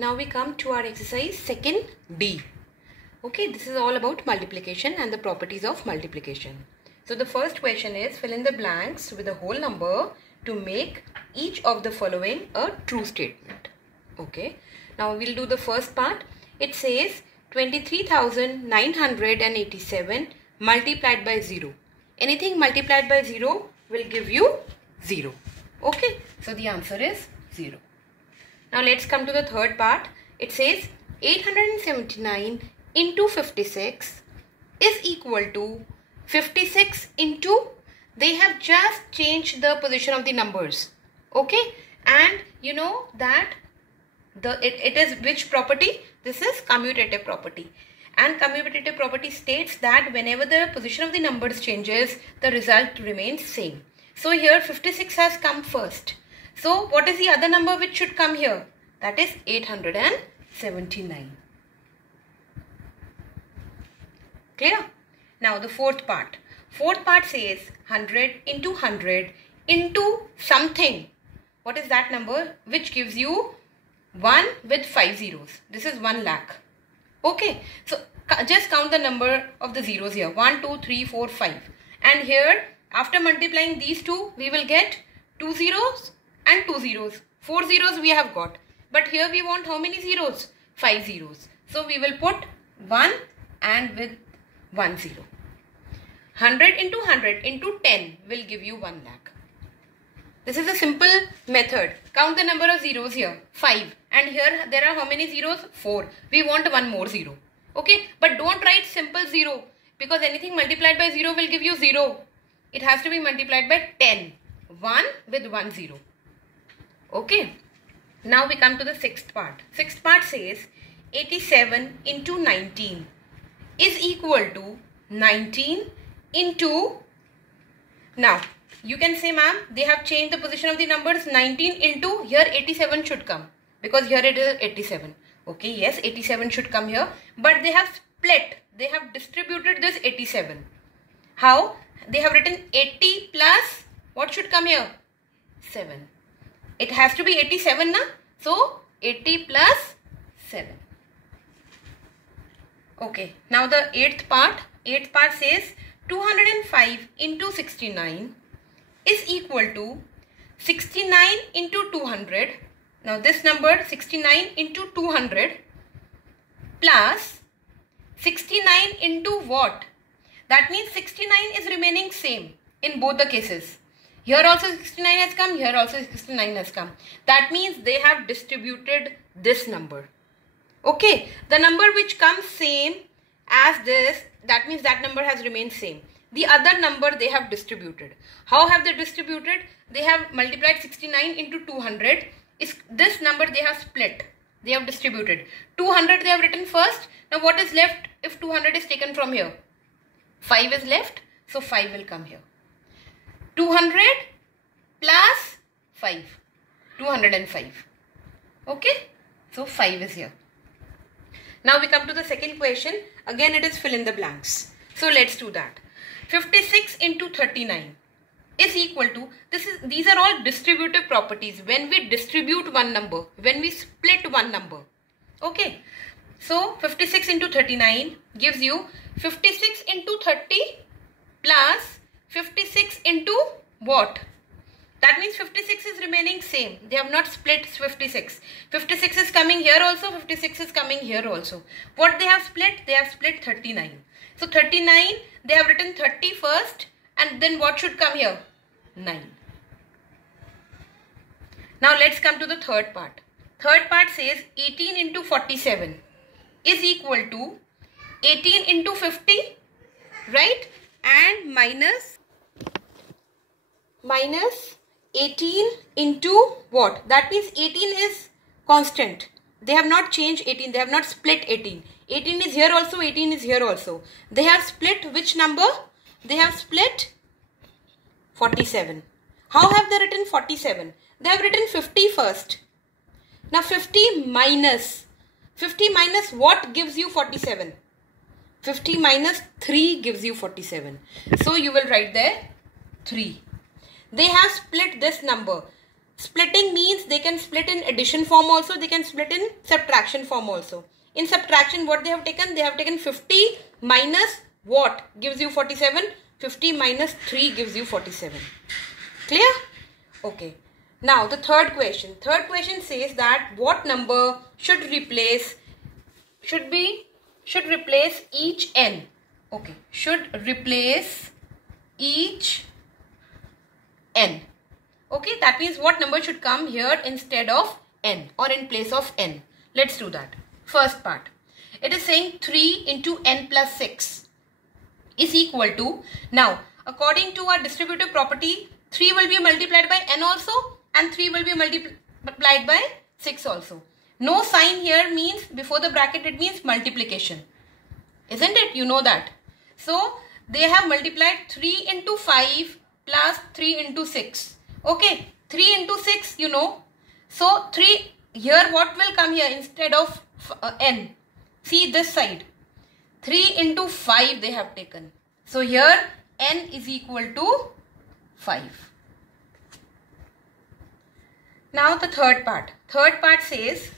Now we come to our exercise second D. Okay, this is all about multiplication and the properties of multiplication. So the first question is fill in the blanks with a whole number to make each of the following a true statement. Okay, now we'll do the first part. It says 23,987 multiplied by 0. Anything multiplied by 0 will give you 0. Okay, so the answer is 0. Now let's come to the third part. It says 879 into 56 is equal to 56 into, they have just changed the position of the numbers. Okay, and you know that it is which property? This is commutative property. And commutative property states that whenever the position of the numbers changes, the result remains same. So here 56 has come first. So what is the other number which should come here? That is 879. Clear? Now the fourth part. Fourth part says 100 into 100 into something. What is that number? Which gives you 1 with 5 zeros. This is 1 lakh. Okay. So just count the number of the zeros here. 1, 2, 3, 4, 5. And here after multiplying these two, we will get 2 zeros and 2 zeros. 4 zeros we have got. But here we want how many zeros? 5 zeros. So we will put 1 and with 1 0. 100 into 100 into 10 will give you 1 lakh. This is a simple method. Count the number of zeros here. 5. And here there are how many zeros? 4. We want one more 0. Okay. But don't write simple 0. Because anything multiplied by 0 will give you 0. It has to be multiplied by 10. 1 with 1 0. Okay. Now we come to the sixth part. Sixth part says 87 into 19 is equal to 19 into, now you can say ma'am they have changed the position of the numbers. 19 into, here 87 should come because here it is 87. Okay, yes, 87 should come here, but they have split, they have distributed this 87. How? They have written 80 plus, what should come here? 7. It has to be 87 na? So 80 plus 7. Okay, now the eighth part says 205 into 69 is equal to 69 into 200. Now this number 69 into 200 plus 69 into what? That means 69 is remaining same in both the cases. Here also 69 has come, here also 69 has come. That means they have distributed this number. Okay, the number which comes same as this, that means that number has remained same. The other number they have distributed. How have they distributed? They have multiplied 69 into 200. This number they have split. They have distributed. 200 they have written first. Now what is left if 200 is taken from here? 5 is left. So 5 will come here. 200 plus 5. 205. Okay. So 5 is here. Now we come to the second question. Again it is fill in the blanks. So let's do that. 56 into 39 is equal to, these are all distributive properties. When we distribute one number, when we split one number. Okay. So 56 into 39 gives you 56 into 30 plus 56 into what? That means 56 is remaining same. They have not split 56. 56 is coming here also. 56 is coming here also. What they have split? They have split 39. So 39, they have written 30 first. And then what should come here? 9. Now let's come to the third part. Third part says 18 into 47 is equal to 18 into 50. Right? And minus 18 into what? That means 18 is constant. They have not changed 18. They have not split 18. 18 is here also. 18 is here also. They have split which number? They have split 47. How have they written 47? They have written 50 first. Now 50 minus what gives you 47? 50 minus 3 gives you 47. So you will write there 3. They have split this number. Splitting means they can split in addition form also, they can split in subtraction form also. In subtraction, what they have taken? They have taken 50 minus what gives you 47? 50 minus 3 gives you 47. Clear? Okay. Now the third question. Third question says that what number should replace each n. Okay. Should replace each n. Okay. That means what number should come here instead of n or in place of n. Let's do that. First part. It is saying 3 into n plus 6 is equal to, now according to our distributive property, 3 will be multiplied by n also and 3 will be multiplied by 6 also. No sign here means before the bracket, it means multiplication. Isn't it? You know that. So they have multiplied 3 into 5 plus 3 into 6. Okay. 3 into 6 you know. So 3 here, what will come here instead of n? See this side. 3 into 5 they have taken. So here n is equal to 5. Now the third part. Third part says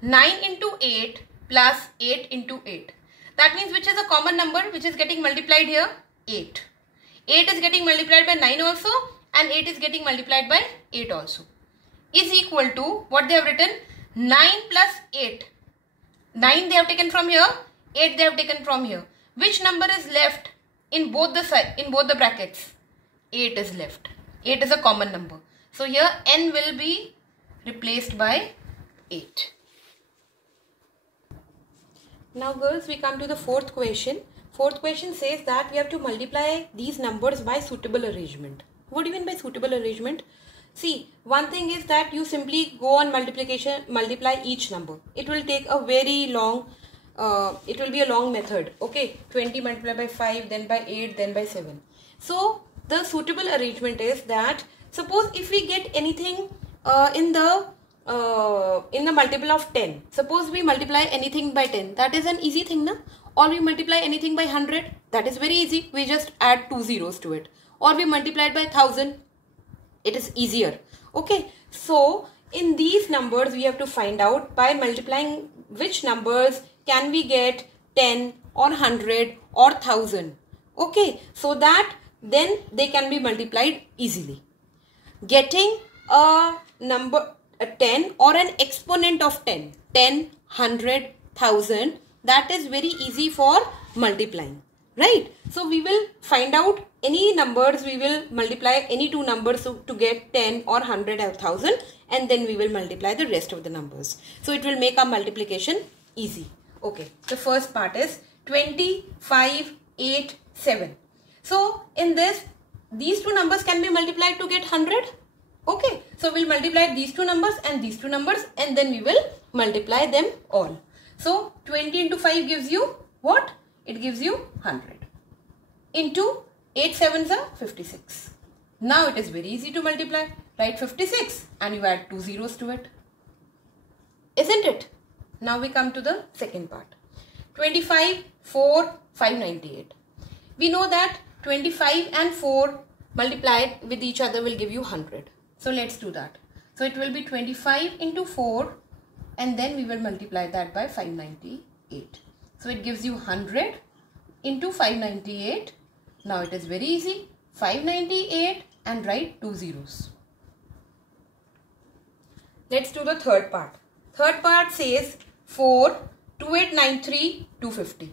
9 into 8 plus 8 into 8. That means which is a common number which is getting multiplied here? 8. 8 is getting multiplied by 9 also and 8 is getting multiplied by 8 also. Is equal to what they have written? 9 plus 8. 9 they have taken from here, 8 they have taken from here. Which number is left in both the brackets? 8 is left. 8 is a common number. So here n will be replaced by 8. Now girls, we come to the fourth question. Fourth question says that we have to multiply these numbers by suitable arrangement. What do you mean by suitable arrangement? See, one thing is that you simply go on multiplication, multiply each number. It will take a very long, it will be a long method. Okay, 20 multiplied by 5, then by 8, then by 7. So the suitable arrangement is that suppose if we get anything in the multiple of 10. Suppose we multiply anything by 10. That is an easy thing, na? Or we multiply anything by 100. That is very easy. We just add 2 zeros to it. Or we multiply it by 1000. It is easier. Okay. So in these numbers we have to find out by multiplying which numbers can we get 10 or 100 or 1000. Okay. So that then they can be multiplied easily. Getting a number, a 10 or an exponent of 10, 10, 100, 1000, that is very easy for multiplying, right? So we will find out any numbers, we will multiply any two numbers to get 10 or 100 or 1000, and then we will multiply the rest of the numbers. So it will make our multiplication easy. Okay, the first part is 25, 8, 7. So in this, these two numbers can be multiplied to get 100. Okay, so we'll multiply these two numbers and these two numbers, and then we will multiply them all. So 20 into 5 gives you what? It gives you 100. Into 8 sevens are 56. Now it is very easy to multiply. Write 56 and you add 2 zeros to it. Isn't it? Now we come to the second part. 25, 4, 598. We know that 25 and 4 multiplied with each other will give you 100. So let's do that. So it will be 25 into 4 and then we will multiply that by 598. So it gives you 100 into 598. Now it is very easy. 598 and write 2 zeros. Let's do the third part. Third part says 4, 2893, 250.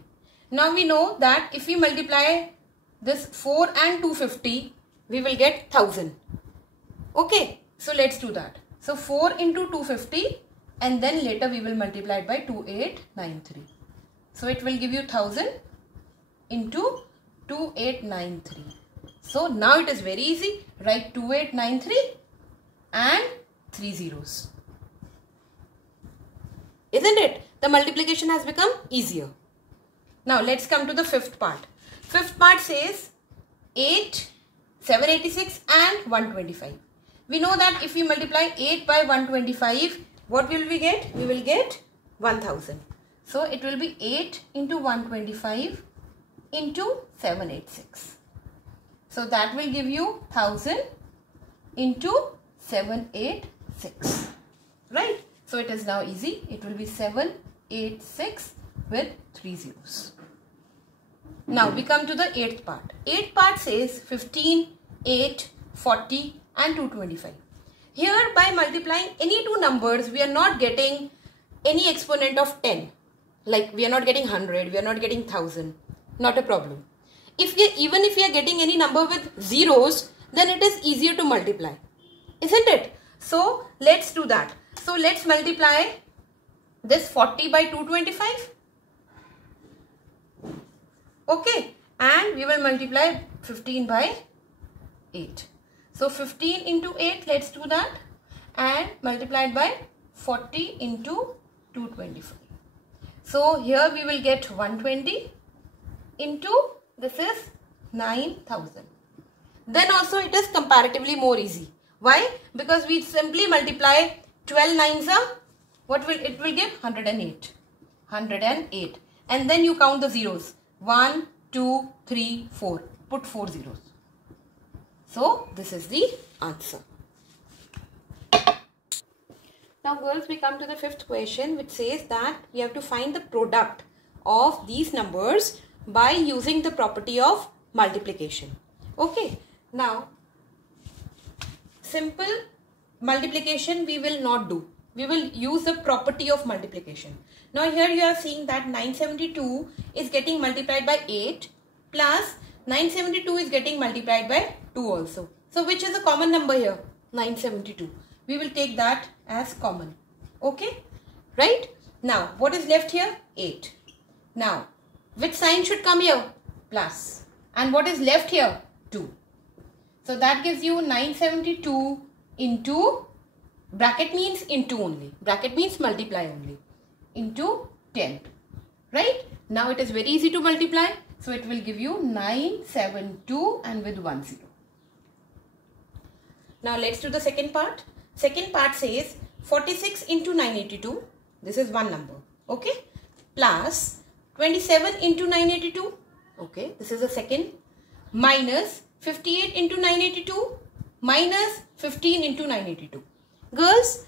Now we know that if we multiply this 4 and 250, we will get 1000. Okay, so let's do that. So 4 into 250 and then later we will multiply it by 2893. So it will give you 1000 into 2893. So now it is very easy. Write 2893 and 3 zeros. Isn't it? The multiplication has become easier. Now let's come to the fifth part. Fifth part says 8, 786 and 125. We know that if we multiply 8 by 125, what will we get? We will get 1000. So it will be 8 into 125 into 786. So that will give you 1000 into 786. Right? So it is now easy. It will be 786 with 3 zeros. Now we come to the 8th part. 8th part says 15, 8, 40 and 225. Here by multiplying any two numbers, we are not getting any exponent of 10. Like we are not getting 100, we are not getting 1000. Not a problem. Even if we are getting any number with zeros, then it is easier to multiply. Isn't it? So let's do that. So let's multiply this 40 by 225. Okay. And we will multiply 15 by 8. So 15 into 8, let's do that. And multiplied by 40 into 225. So here we will get 120 into this is 9000. Then also it is comparatively more easy. Why? Because we simply multiply 12 nines are, what will it will give? 108. 108. And then you count the zeros. 1, 2, 3, 4. Put 4 zeros. So this is the answer. Now girls, we come to the 5th question, which says that we have to find the product of these numbers by using the property of multiplication. Okay. Now, simple multiplication we will not do. We will use the property of multiplication. Now here you are seeing that 972 is getting multiplied by 8 plus 972 is getting multiplied by 2 also. So which is a common number here? 972. We will take that as common. Okay. Right. Now what is left here? 8. Now which sign should come here? Plus. And what is left here? 2. So that gives you 972 into, bracket means into only. Bracket means multiply only. Into 10. Right. Now it is very easy to multiply. So it will give you 972 and with 1 0. Now let's do the second part. Second part says 46 into 982. This is one number. Okay. Plus 27 into 982. Okay. This is the second. Minus 58 into 982. Minus 15 into 982. Girls,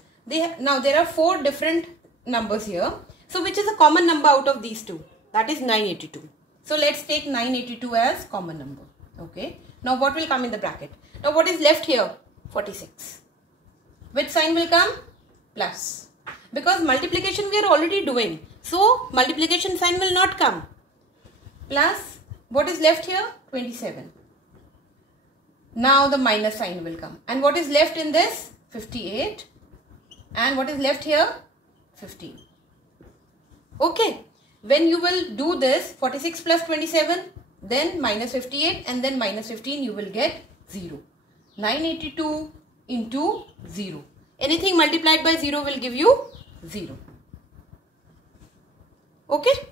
now there are 4 different numbers here. So which is a common number out of these two? That is 982. So let's take 982 as common number. Okay. Now what will come in the bracket? Now what is left here? 46. Which sign will come? Plus. Because multiplication we are already doing. So multiplication sign will not come. Plus what is left here? 27. Now the minus sign will come. And what is left in this? 58. And what is left here? 15. Okay. When you will do this 46 plus 27, then minus 58 and then minus 15, you will get 0. 982 into 0. Anything multiplied by 0 will give you 0. Okay.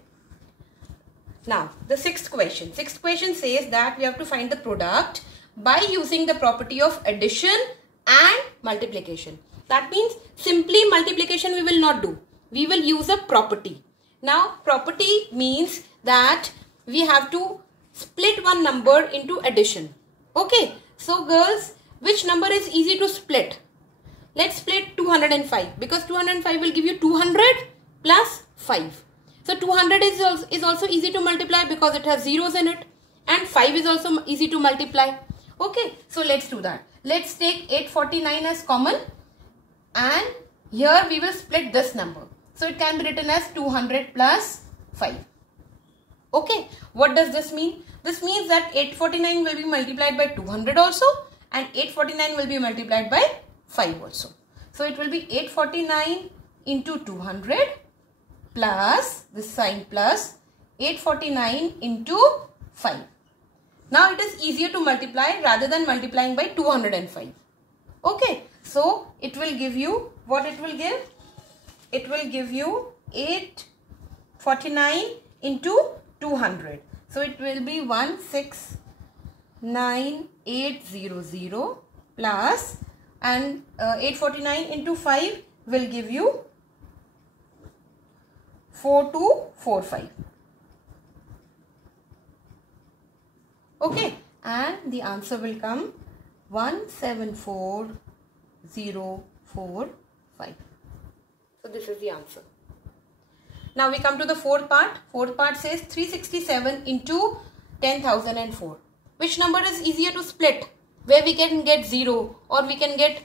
Now the 6th question. 6th question says that we have to find the product by using the property of addition and multiplication. That means simply multiplication we will not do. We will use a property. Now property means that we have to split one number into addition. Okay. So girls, which number is easy to split? Let's split 205 because 205 will give you 200 plus 5. So 200 is also easy to multiply because it has zeros in it, and 5 is also easy to multiply. Okay. So let's do that. Let's take 849 as common, and here we will split this number. So it can be written as 200 plus 5. Okay. What does this mean? This means that 849 will be multiplied by 200 also, and 849 will be multiplied by 5 also. So it will be 849 into 200 plus this sign plus 849 into 5. Now it is easier to multiply rather than multiplying by 205. Okay. So it will give you, what it will give? It will give you 849 into 200. So it will be 169800 plus, and 849 into 5 will give you 4245. Okay. And the answer will come 174 045. So this is the answer. Now we come to the fourth part. Fourth part says 367 into 10,004. Which number is easier to split? Where we can get 0 or we can get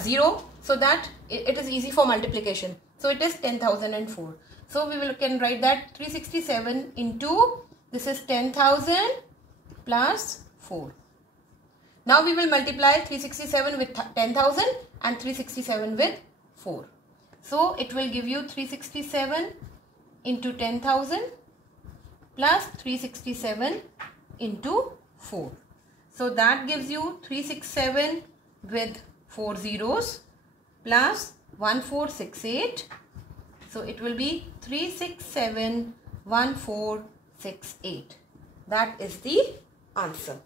0, so that it is easy for multiplication. So it is 10,004. So we can write that 367 into, this is 10,000 plus 4. Now we will multiply 367 with 10,000 and 367 with 4. So it will give you 367 into 10,000 plus 367 into 4. So that gives you 367 with 4 zeros plus 1468. So it will be 3671468. That is the answer.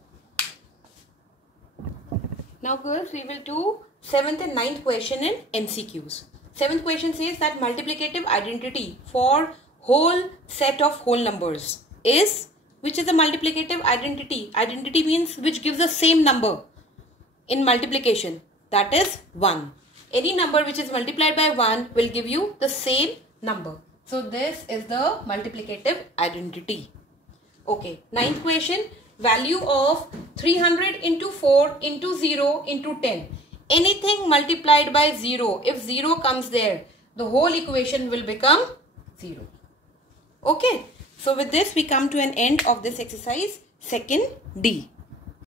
Now girls, we will do 7th and 9th question in MCQs. 7th question says that multiplicative identity for whole set of whole numbers is, which is a multiplicative identity? Identity means which gives the same number in multiplication. That is 1. Any number which is multiplied by 1 will give you the same number. So this is the multiplicative identity. Okay, 9th question. Value of 300 into 4 into 0 into 10. Anything multiplied by 0, if 0 comes there, the whole equation will become 0. Okay. So with this we come to an end of this exercise 2nd D.